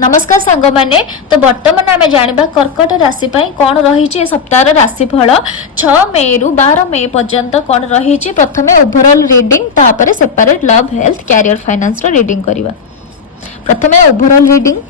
नमस्कार सांग माने तो वर्तमान आम जाना कर्कट राशि कौन रही सप्ताह राशिफल 6 मे रु 12 मे पर्यंत कौन रही। प्रथम ओभरऑल रीडिंग तापर separate love health career finance reading करवा। प्रथम ओभरऑल रीडिंग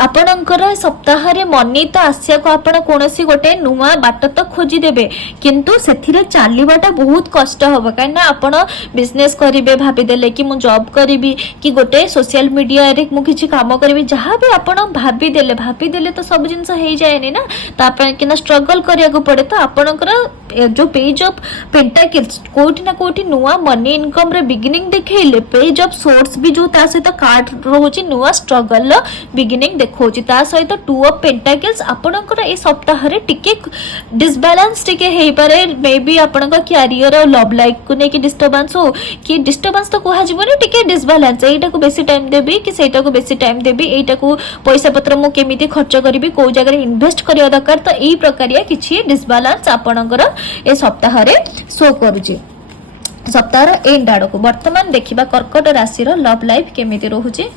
आपणकर सप्ताह मनी तो आसिया को आपण कौन गोटे नुआ बाट तो खोजीदेवे किंतु से चलवाटा बहुत कष्ट हम कहीं आपण बिजनेस करेंगे भाईदे कि मुझ जॉब करी कि गोटे सोशल मीडिया रे मु किछि काम करी जहाँ भी आपण भाईदे तो सब जिन हो जाए ना ताकि स्ट्रगल करिया पड़े। तो आपणकर जो पेज ऑफ पेंटाकल्स कोठी ना कोठी नुआ मनी इनकम रे बिगिनिंग देखले पेज ऑफ सोर्स भी जो ता सहित कार्ड रोची नुआ स्ट्रगल बिगिनिंग देखो सहित 2 ऑफ पेंटाकल्स आपणकर ए सप्ताह रे टिके डिसबैलेंस टिके हेई पारे मे बी आपणकर कैरियर और लव लाइफ को नेकी डिस्टर्बेंस हो कि डिस्टर्बेंस तो कहा जिवनी टिके डिसबैलेंस एटा को बेसी टाइम देबी कि सेटा को बेसी टाइम देबी एटा को पैसा पत्र मु केमिति खर्च करबी को जगह इन्वेस्ट करिया दरकार। तो एई प्रकारिया किछि डिसबैलेंस आपणकर ए सप्ताह रे शो करूची। सप्ताह एंड आड़ को वर्तमान देखिबा कर्कट राशि रो लव लाइफ केमिति रहुची।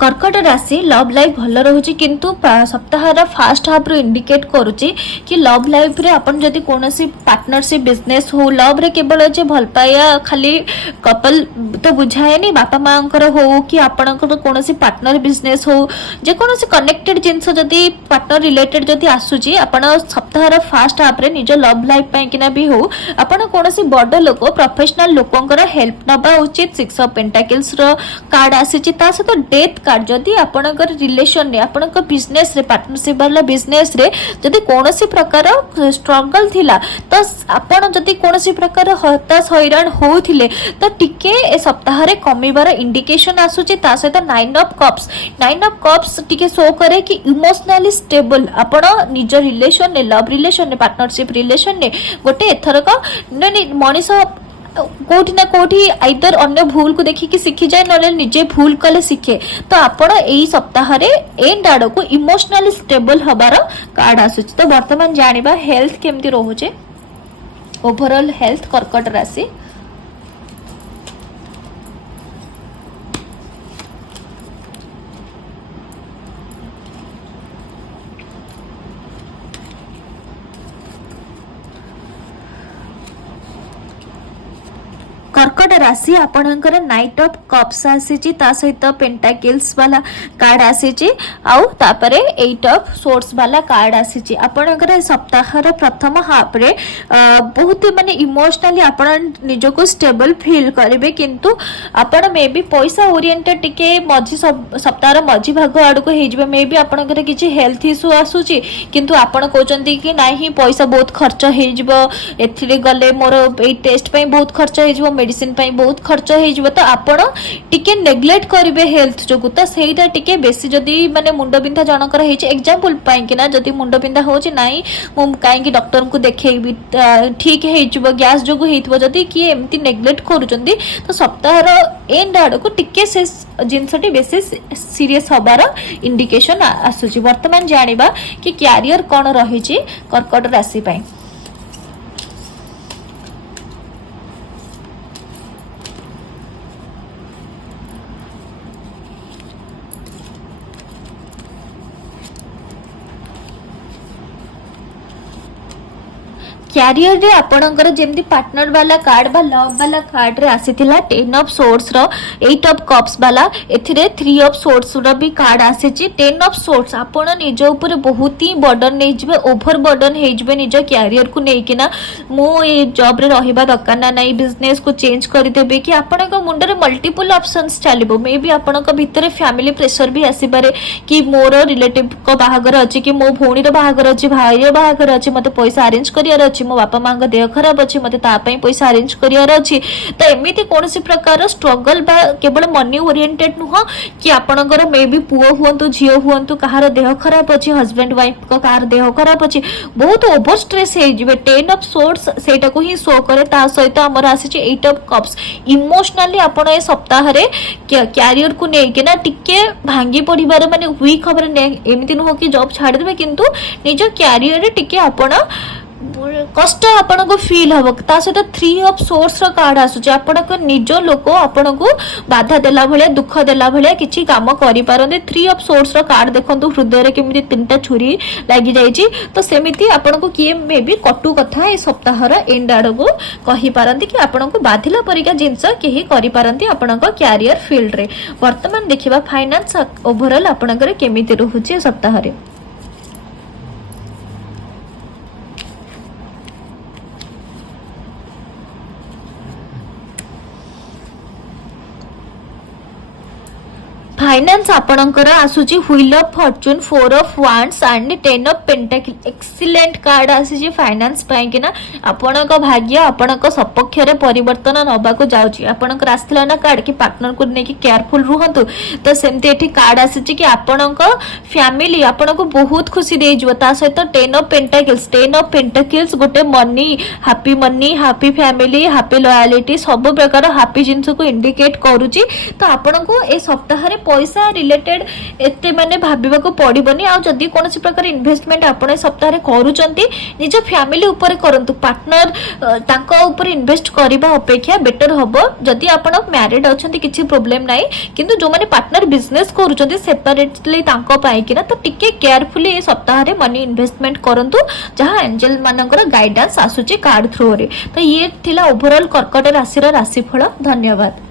कर्कट राशि लव लाइफ भल रोचे किंतु सप्ताह फास्ट हाफ रू इंडिकेट करुच्ची कि लव लाइफ रे अपन जदि कोनोसी पार्टनरशिप बिजनेस हो लव रे केवल जे भल पाया खाली कपल तो बुझाएनी बापा मांकर हो कि आपनकर कोनोसी पार्टनर बिजनेस हो जे कोनोसी कनेक्टेड जिंस जदि पार्टनर रिलेटेड जदि आसुची आपण सप्ताह फास्ट हाफ रे निज लव लाइफ पई किना भी हो आपण कोनोसी बड़ लोक प्रोफेशनल लोकंकर हेल्प नबा उचित। 6 ऑफ पेंटाकल्स रो कार्ड आसीची ता सहित डेथ जदि आपणकर रिलेशन रे आपणकर बिजनेस रे पार्टनरशिप वाला बिजनेस रे जदि कोनोसी प्रकार स्ट्रगल थिला तो आपण जदि कोनोसी प्रकार हताश हैरान होथिले तो टिके ए सप्ताह रे कमीबार इंडिकेशन आसुची। ता सहित 9 ऑफ कप्स टिके शो करे कि इमोशनली स्टेबल आपण निज रिलेशन रे लव रिलेशन रे पार्टनरशिप रिलेशन रे गोटे एथरक मनीष कोठी ना कोठी आइदर अन्य भूल को देखिकी शिखी जाए ना निजे भूल कले शिखे। तो आपण एई सप्ताह रे एंड आड़ को इमोशनली स्टेबल हबार कार्ड आसुची। तो वर्तमान जानिबा हेल्थ केमती रहुचे ओवरऑल हेल्थ कर्कट राशि। कर्कट राशि आपणकर नाइट ऑफ कप्स आसीची ता सहित पेंटाकल्स वाला कार्ड आसीची आउ तापरे 8 ऑफ सोर्स वाला कार्ड आसीची। आपणकर सप्ताह रो प्रथम हाफ रे बहुत माने इमोशनली आपण निज को स्टेबल फील करिवे किंतु आपण मे बी पैसा ओरिएंटेड टिके मझी सप्ताह रो मझी भाग आड़ को हे जिवे मे बी आपणकर किछि हेल्थ इशू आसुची किंतु आपण कहचंती कि नाही पैसा बहुत खर्च हे जिवो एथिरे गले मोर ए टेस्ट पई बहुत खर्च हे जिवो मेडिसिन पई बहुत खर्च हो तो आपण टिके नेग्लेक्ट करिवे हेल्थ जोगु। तो सेटा टिके बेसी जदी माने मुंड बिंधा जनकर हेछि एग्जांपल पई कि ना जदी मुंड बिंधा होछि नाही मु काहे कि डॉक्टर को देखेबी ठीक हे जिवो गैस जोगु हेथिबो जदी कि एमती नेग्लेक्ट करूचंदी तो सप्ताह रो एंड आड़ को टिके से जिनसटी बेसी सीरियस हबार इंडिकेशन आसुची। वर्तमान जानिबा कि कैरियर कोन रहिछि कर्कट राशि पई। क्यारियर रे आपणकर जेमती पार्टनर वाला कार्ड बा लव वाला कार्ड रे आसीथिला 10 ऑफ सोर्स रो 8 ऑफ कप्स वाला एथिरे 3 ऑफ सोर्स रो भी कार्ड आसीची। 10 ऑफ सोर्स आपण निज ऊपर बहुत ही बर्डन नै जिवे ओवर बर्डन हे जिवे निज क्यारियर को नै किना मु ए जॉब रे रहिबा दरकार ना नै बिजनेस को चेंज करि देबे कि आपणक मुंड रे मल्टीपल ऑप्शंस चलिबो मे बी आपणक भितरे फैमिली प्रेशर भी आसी पारे कि मोर रिलेटिव को बाहागर अछि कि मो भौणी रो बाहागर अछि भाई रो बाहागर अछि मते पैसा अरेंज करियार अछि मो बापा माँ देह खराब अच्छे मते तापाई पैसा अरेंज करियार अछि तो एमिति कोनोसी प्रकार स्ट्रगल बा केवल मनी ओरिएंटेड नुह कि आपणकर मे बी पुओ हुअंतु झियो हुअंतु कहार देह खराब अछि हस्बैंड वाइफ को कहार देह खराब अछि बहुत ओवर स्ट्रेस हे जिवे 10 ऑफ सोर्स सेटा को ही शो करे ता सहित हमर आसी 8 ऑफ कप्स इमोशनली आपण ए सप्ताह रे कैरियर को नै के ना टिके भांगी पड़िबार माने वीक खबर नै एमिति नुह कि जॉब छाड़ देबे किंतु निज कैरियर रे टिके आपण कष्ट आपण को फील हम ता सहित 3 ऑफ सोर्स रो कार्ड आसुचे आपण को निज लोक आपण को बाधा देला भलिया दुख देला भलिया किछि काम करि पारंते 3 ऑफ सोर्स रो कार्ड देखंतु हृदय रे केमिति तीनटा छुरी लागि जाईची तो सेमिति आपण को किए मे भी कटु कथा ए सप्ताह रो एंड आड को कहि पारंती कि आपण को बाधिला परिका जिंस केही करि पारंती आपण को कैरियर फील्ड रे वर्तमान देखिबा फाइनेंस ओवरऑल आपण करे केमिति रहउची सप्ताह रे फाइनेंस आपणकर आसुची wheel of fortune 4 of wands and 10 of pentacle excellent card आसी फाइनेंस पाई कि ना आपणक भाग्य आपणक सपक्ष रे परिवर्तन नबा को जाउची आपणकर आस्थिला ना कार्ड कि पार्टनर को नेकी केयरफुल रहंतु तो सेमते एठी कार्ड आसी कि आपणक फैमिली आपणक बहुत खुशी दे जव ता सहित 10 ऑफ पेंटाकल्स गोटे money happy family happy loyalty सब प्रकार हैप्पी जिंस को इंडिकेट करूची तो आपणक ए सप्ताह रे पैसा रिलेटेड एते माने भाबिबा को पड़िबनी आ जदी कोनोसी प्रकार इन्वेस्टमेंट आपण सप्ताह रे करूचंती निज फैमिली ऊपर करंतु पार्टनर तांको ऊपर इन्वेस्ट करबा अपेक्षा बेटर हबो जदी आपण मैरिड अछंती किछि प्रॉब्लम नाही किंतु जो माने पार्टनर बिजनेस करूचंती सेपरेटली तांको पाई किना तो टिके केयरफुली ए सप्ताह रे मनी इन्वेस्टमेंट करंतु जहां एंजल मानकर गाइडेंस आसुची कार्ड थ्रू रे तो ये थिला ओवरऑल कर्कट राशि रा राशिफल धन्यवाद।